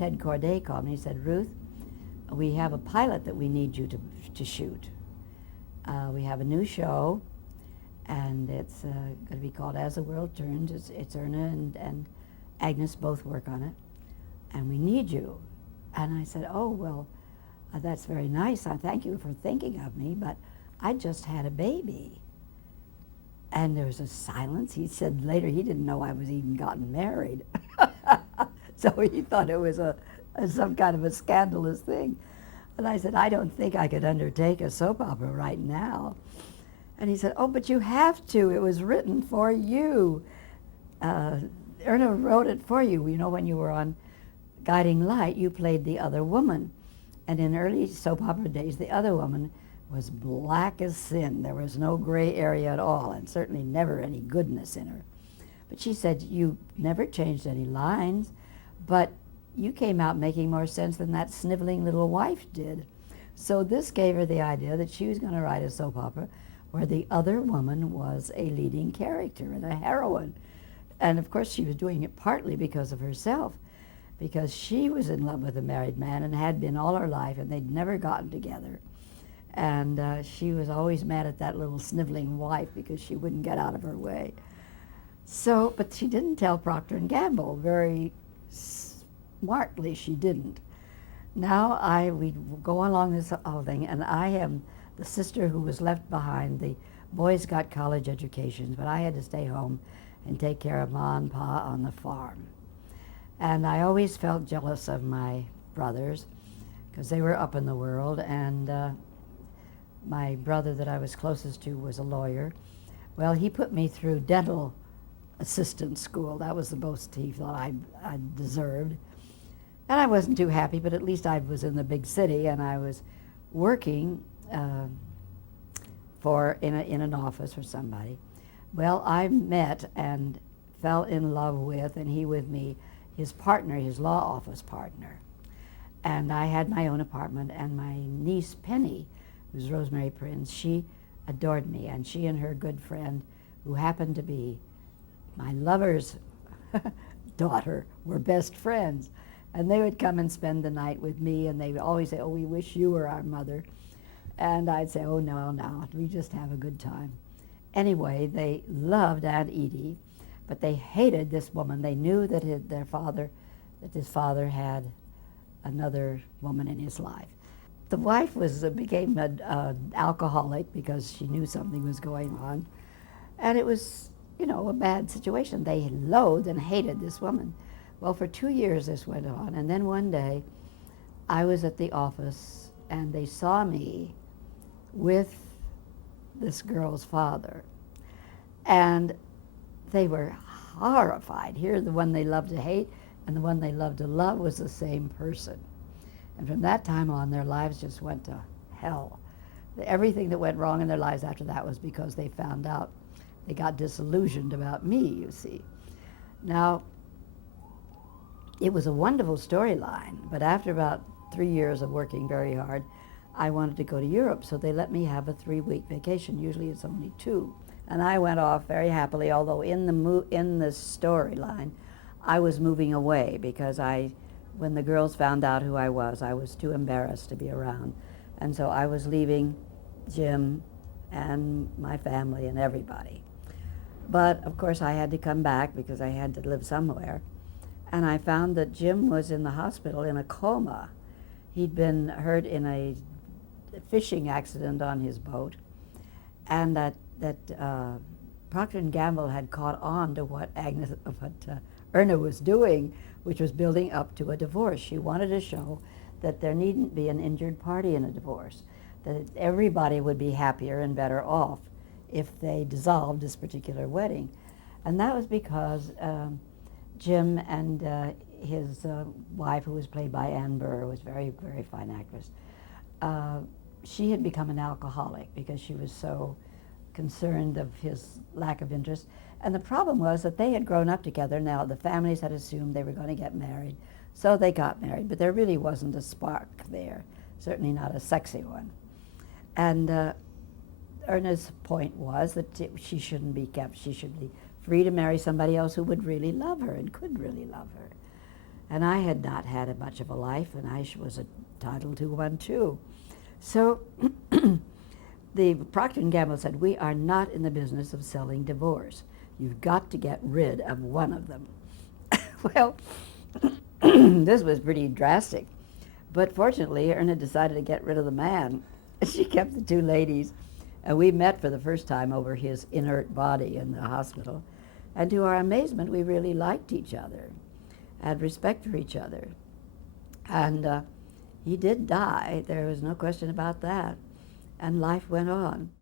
Ted Corday called me. He said, Ruth, we have a pilot that we need you to shoot. We have a new show, and it's going to be called As the World Turns. It's Erna and Agnes both work on it, and we need you. And I said, oh, well, that's very nice. I thank you for thinking of me, but I just had a baby. And there was a silence. He said later he didn't know I was even gotten married. So he thought it was some kind of a scandalous thing. And I said, I don't think I could undertake a soap opera right now. And he said, oh, but you have to. It was written for you. Erna wrote it for you. You know, when you were on Guiding Light, you played the other woman. And in early soap opera days, the other woman was black as sin. There was no gray area at all, and certainly never any goodness in her. But she said, you never changed any lines, but you came out making more sense than that sniveling little wife did. So this gave her the idea that she was going to write a soap opera where the other woman was a leading character and a heroine. And of course she was doing it partly because of herself, because she was in love with a married man and had been all her life, and they'd never gotten together. And she was always mad at that little sniveling wife because she wouldn't get out of her way. So, but she didn't tell Procter & Gamble. Very smartly, she didn't. Now we go along this whole thing, and I am the sister who was left behind. The boys got college educations, but I had to stay home and take care of Ma and Pa on the farm. And I always felt jealous of my brothers because they were up in the world, and my brother that I was closest to was a lawyer. Well, he put me through dental assistant school. That was the most he thought I deserved. And I wasn't too happy, but at least I was in the big city, and I was working in an office for somebody. Well, I met and fell in love with, and he with me, his partner, his law office partner. And I had my own apartment, and my niece Penny, who's Rosemary Prince, she adored me, and she and her good friend, who happened to be my lover's daughter, were best friends. And they would come and spend the night with me, and they would always say, oh, we wish you were our mother. And I'd say, oh, no, we just have a good time. Anyway, they loved Aunt Edie, but they hated this woman. They knew that his father had another woman in his life. The wife became an alcoholic because she knew something was going on. And it was, a bad situation. They loathed and hated this woman. Well, for 2 years this went on, and then one day I was at the office and they saw me with this girl's father, and they were horrified. Here, the one they loved to hate and the one they loved to love was the same person. And from that time on, their lives just went to hell. Everything that went wrong in their lives after that was because they found out, they got disillusioned about me, you see. Now, it was a wonderful storyline, but after about 3 years of working very hard, I wanted to go to Europe, so they let me have a 3-week vacation. Usually it's only 2. And I went off very happily, although in the storyline, I was moving away because when the girls found out who I was too embarrassed to be around. And so I was leaving Jim and my family and everybody. But of course I had to come back because I had to live somewhere. And I found that Jim was in the hospital in a coma. He'd been hurt in a fishing accident on his boat, and that Procter & Gamble had caught on to what Erna was doing, which was building up to a divorce. She wanted to show that there needn't be an injured party in a divorce, that everybody would be happier and better off if they dissolved this particular wedding. And that was because Jim and his wife, who was played by Ann Burr, was a very, very fine actress, she had become an alcoholic because she was so concerned of his lack of interest. And the problem was that they had grown up together. Now, the families had assumed they were going to get married, so they got married, but there really wasn't a spark there, certainly not a sexy one. And Erna's point was that she shouldn't be kept. She should be free to marry somebody else who would really love her and could really love her. and I had not had much of a life, and I was entitled to one too. So the Procter & Gamble said, we are not in the business of selling divorce. You've got to get rid of one of them. Well, this was pretty drastic. But fortunately, Erna decided to get rid of the man. She kept the two ladies, and we met for the first time over his inert body in the hospital. And to our amazement, we really liked each other, had respect for each other. And he did die, there was no question about that. And life went on.